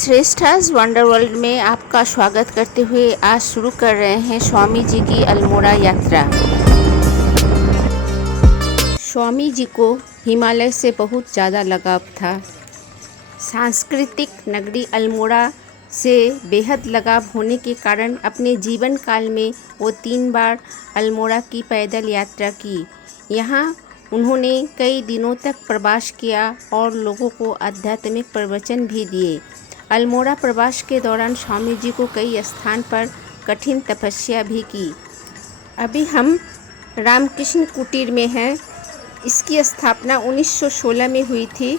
श्रेष्ठास wonder world में आपका स्वागत करते हुए आज शुरू कर रहे हैं स्वामी जी की अल्मोड़ा यात्रा। स्वामी जी को हिमालय से बहुत ज़्यादा लगाव था। सांस्कृतिक नगरी अल्मोड़ा से बेहद लगाव होने के कारण अपने जीवन काल में वो 3 बार अल्मोड़ा की पैदल यात्रा की। यहाँ उन्होंने कई दिनों तक प्रवास किया और लोगों को आध्यात्मिक प्रवचन भी दिए। अल्मोड़ा प्रवास के दौरान स्वामी जी को कई स्थान पर कठिन तपस्या भी की। अभी हम रामकृष्ण कुटीर में हैं। इसकी स्थापना 1916 में हुई थी।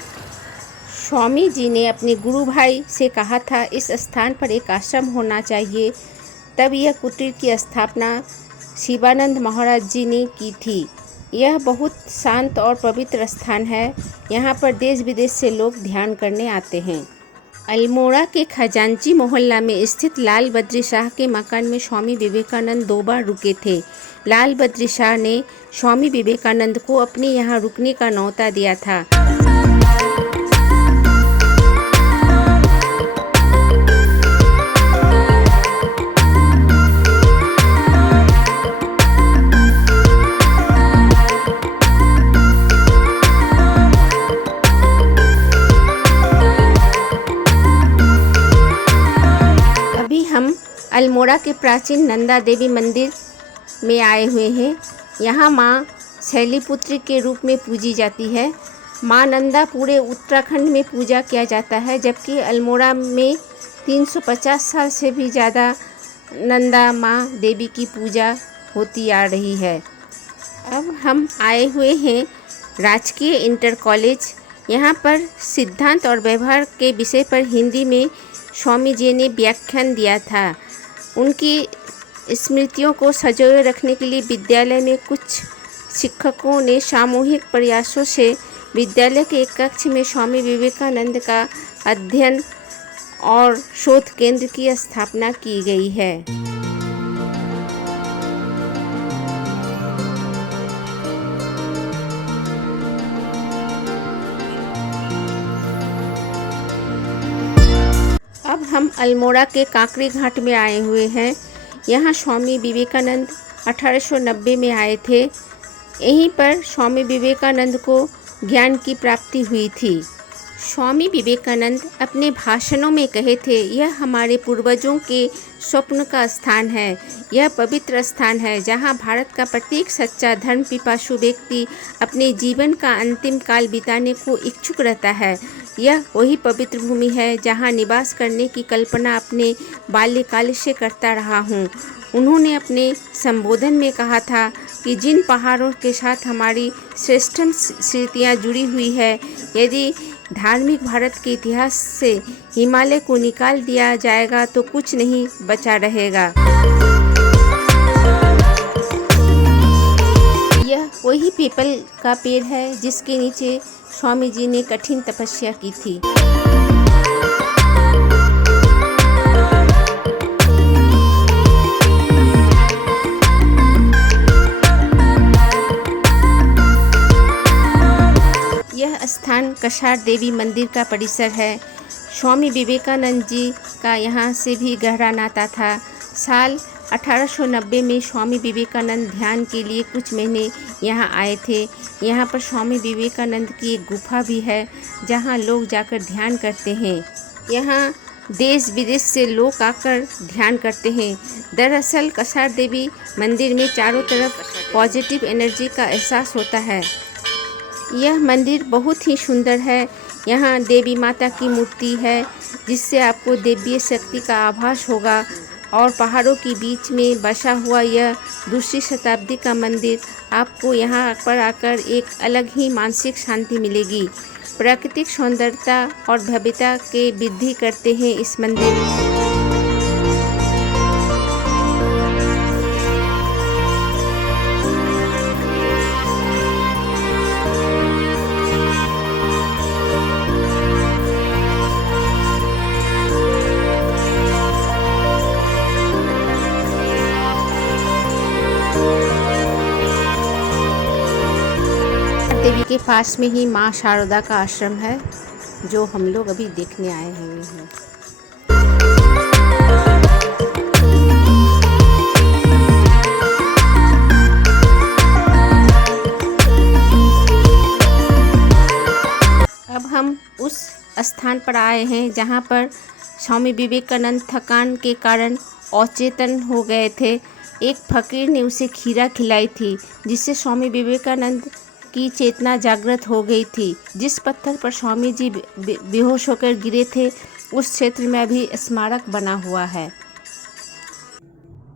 स्वामी जी ने अपने गुरु भाई से कहा था इस स्थान पर एक आश्रम होना चाहिए। तब यह कुटीर की स्थापना शिवानंद महाराज जी ने की थी। यह बहुत शांत और पवित्र स्थान है। यहाँ पर देश विदेश से लोग ध्यान करने आते हैं। अल्मोड़ा के खजांची मोहल्ला में स्थित लाल बद्री शाह के मकान में स्वामी विवेकानंद 2 बार रुके थे। लाल बद्री शाह ने स्वामी विवेकानंद को अपने यहाँ रुकने का न्योता दिया था। हम अल्मोड़ा के प्राचीन नंदा देवी मंदिर में आए हुए हैं। यहाँ माँ शैलीपुत्री के रूप में पूजी जाती है। माँ नंदा पूरे उत्तराखंड में पूजा किया जाता है, जबकि अल्मोड़ा में 350 साल से भी ज़्यादा नंदा माँ देवी की पूजा होती आ रही है। अब हम आए हुए हैं राजकीय इंटर कॉलेज। यहाँ पर सिद्धांत और व्यवहार के विषय पर हिंदी में स्वामी जी ने व्याख्यान दिया था। उनकी स्मृतियों को संजोए रखने के लिए विद्यालय में कुछ शिक्षकों ने सामूहिक प्रयासों से विद्यालय के एक कक्ष में स्वामी विवेकानंद का अध्ययन और शोध केंद्र की स्थापना की गई है। अब हम अल्मोड़ा के काकड़ी घाट में आए हुए हैं। यहाँ स्वामी विवेकानंद 1890 में आए थे। यहीं पर स्वामी विवेकानंद को ज्ञान की प्राप्ति हुई थी। स्वामी विवेकानंद अपने भाषणों में कहे थे, यह हमारे पूर्वजों के स्वप्न का स्थान है। यह पवित्र स्थान है जहाँ भारत का प्रत्येक सच्चा धर्म पिपासु व्यक्ति अपने जीवन का अंतिम काल बिताने को इच्छुक रहता है। यह वही पवित्र भूमि है जहाँ निवास करने की कल्पना अपने बाल्यकाल से करता रहा हूँ। उन्होंने अपने संबोधन में कहा था कि जिन पहाड़ों के साथ हमारी श्रेष्ठतम स्मृतियाँ जुड़ी हुई है, यदि धार्मिक भारत के इतिहास से हिमालय को निकाल दिया जाएगा तो कुछ नहीं बचा रहेगा। यह वही पीपल का पेड़ है जिसके नीचे स्वामी जी ने कठिन तपस्या की थी। यह स्थान कछार देवी मंदिर का परिसर है। स्वामी विवेकानंद जी का यहाँ से भी गहरा नाता था। साल 1890 में स्वामी विवेकानंद ध्यान के लिए कुछ महीने यहाँ आए थे। यहाँ पर स्वामी विवेकानंद की एक गुफा भी है जहाँ लोग जाकर ध्यान करते हैं। यहाँ देश विदेश से लोग आकर ध्यान करते हैं। दरअसल कछार देवी मंदिर में चारों तरफ पॉजिटिव एनर्जी का एहसास होता है। यह मंदिर बहुत ही सुंदर है। यहाँ देवी माता की मूर्ति है जिससे आपको दैवीय शक्ति का आभास होगा और पहाड़ों के बीच में बसा हुआ यह 2वीं शताब्दी का मंदिर आपको यहाँ पर आकर एक अलग ही मानसिक शांति मिलेगी। प्राकृतिक सौंदर्यता और भव्यता के वृद्धि करते हैं इस मंदिर। देवी के पास में ही माँ शारदा का आश्रम है जो हम लोग अभी देखने आए हुए हैं। स्थान पर आए हैं जहां पर स्वामी विवेकानंद थकान के कारण अचेतन हो गए थे। एक फकीर ने उसे खीरा खिलाई थी, जिससे स्वामी विवेकानंद की चेतना जागृत हो गई थी। जिस पत्थर पर स्वामी जी बेहोश होकर गिरे थे, उस क्षेत्र में अभी स्मारक बना हुआ है।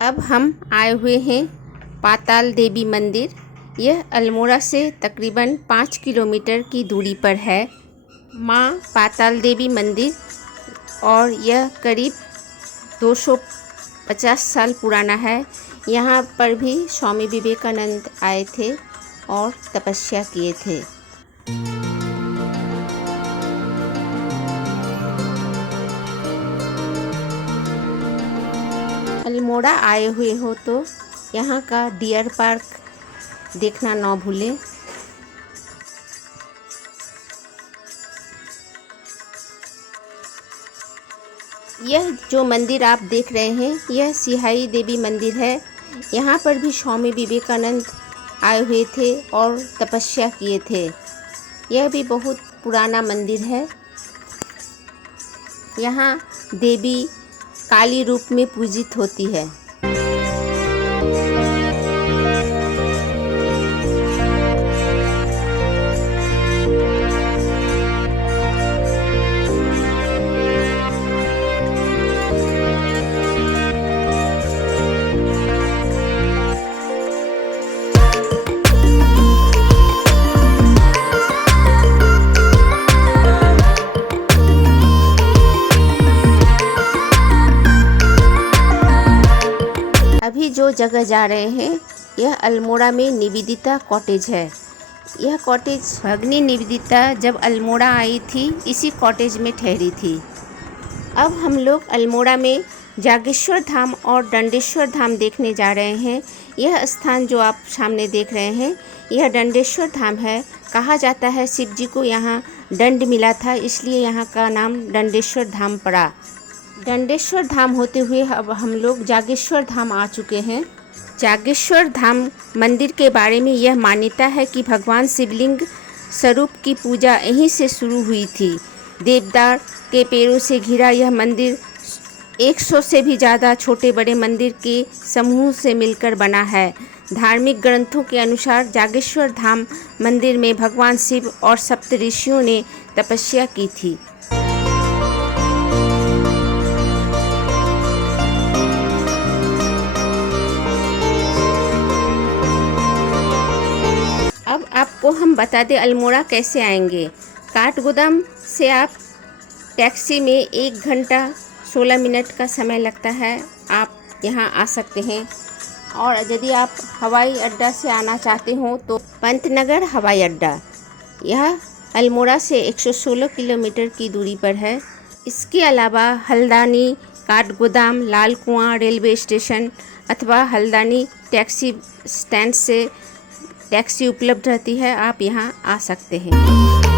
अब हम आए हुए हैं पाताल देवी मंदिर। यह अल्मोड़ा से तकरीबन 5 किलोमीटर की दूरी पर है माँ पाताल देवी मंदिर, और यह करीब 250 साल पुराना है। यहाँ पर भी स्वामी विवेकानंद आए थे और तपस्या किए थे। अल्मोड़ा आए हुए हो तो यहाँ का डियर पार्क देखना ना भूलें। यह जो मंदिर आप देख रहे हैं, यह सिहाई देवी मंदिर है। यहाँ पर भी स्वामी विवेकानंद आए हुए थे और तपस्या किए थे। यह भी बहुत पुराना मंदिर है। यहाँ देवी काली रूप में पूजित होती है। अभी जो जगह जा रहे हैं, यह अल्मोड़ा में निवेदिता कॉटेज है। यह कॉटेज भगिनी निवेदिता जब अल्मोड़ा आई थी, इसी कॉटेज में ठहरी थी। अब हम लोग अल्मोड़ा में जागेश्वर धाम और दंडेश्वर धाम देखने जा रहे हैं। यह स्थान जो आप सामने देख रहे हैं, यह दंडेश्वर धाम है। कहा जाता है शिव जी को यहाँ दंड मिला था, इसलिए यहाँ का नाम दंडेश्वर धाम पड़ा। दंडेश्वर धाम होते हुए अब हम लोग जागेश्वर धाम आ चुके हैं। जागेश्वर धाम मंदिर के बारे में यह मान्यता है कि भगवान शिवलिंग स्वरूप की पूजा यहीं से शुरू हुई थी। देवदार के पेड़ों से घिरा यह मंदिर 100 से भी ज़्यादा छोटे बड़े मंदिर के समूह से मिलकर बना है। धार्मिक ग्रंथों के अनुसार जागेश्वर धाम मंदिर में भगवान शिव और सप्तऋषियों ने तपस्या की थी। अब आपको हम बता दें अल्मोड़ा कैसे आएंगे। काठगोदाम से आप टैक्सी में 1 घंटा 16 मिनट का समय लगता है, आप यहाँ आ सकते हैं। और यदि आप हवाई अड्डा से आना चाहते हो तो पंतनगर हवाई अड्डा, यह अल्मोड़ा से 116 किलोमीटर की दूरी पर है। इसके अलावा हल्द्वानी, काठगोदाम, लाल कुआं रेलवे स्टेशन अथवा हल्द्वानी टैक्सी स्टैंड से टैक्सी उपलब्ध रहती है, आप यहाँ आ सकते हैं।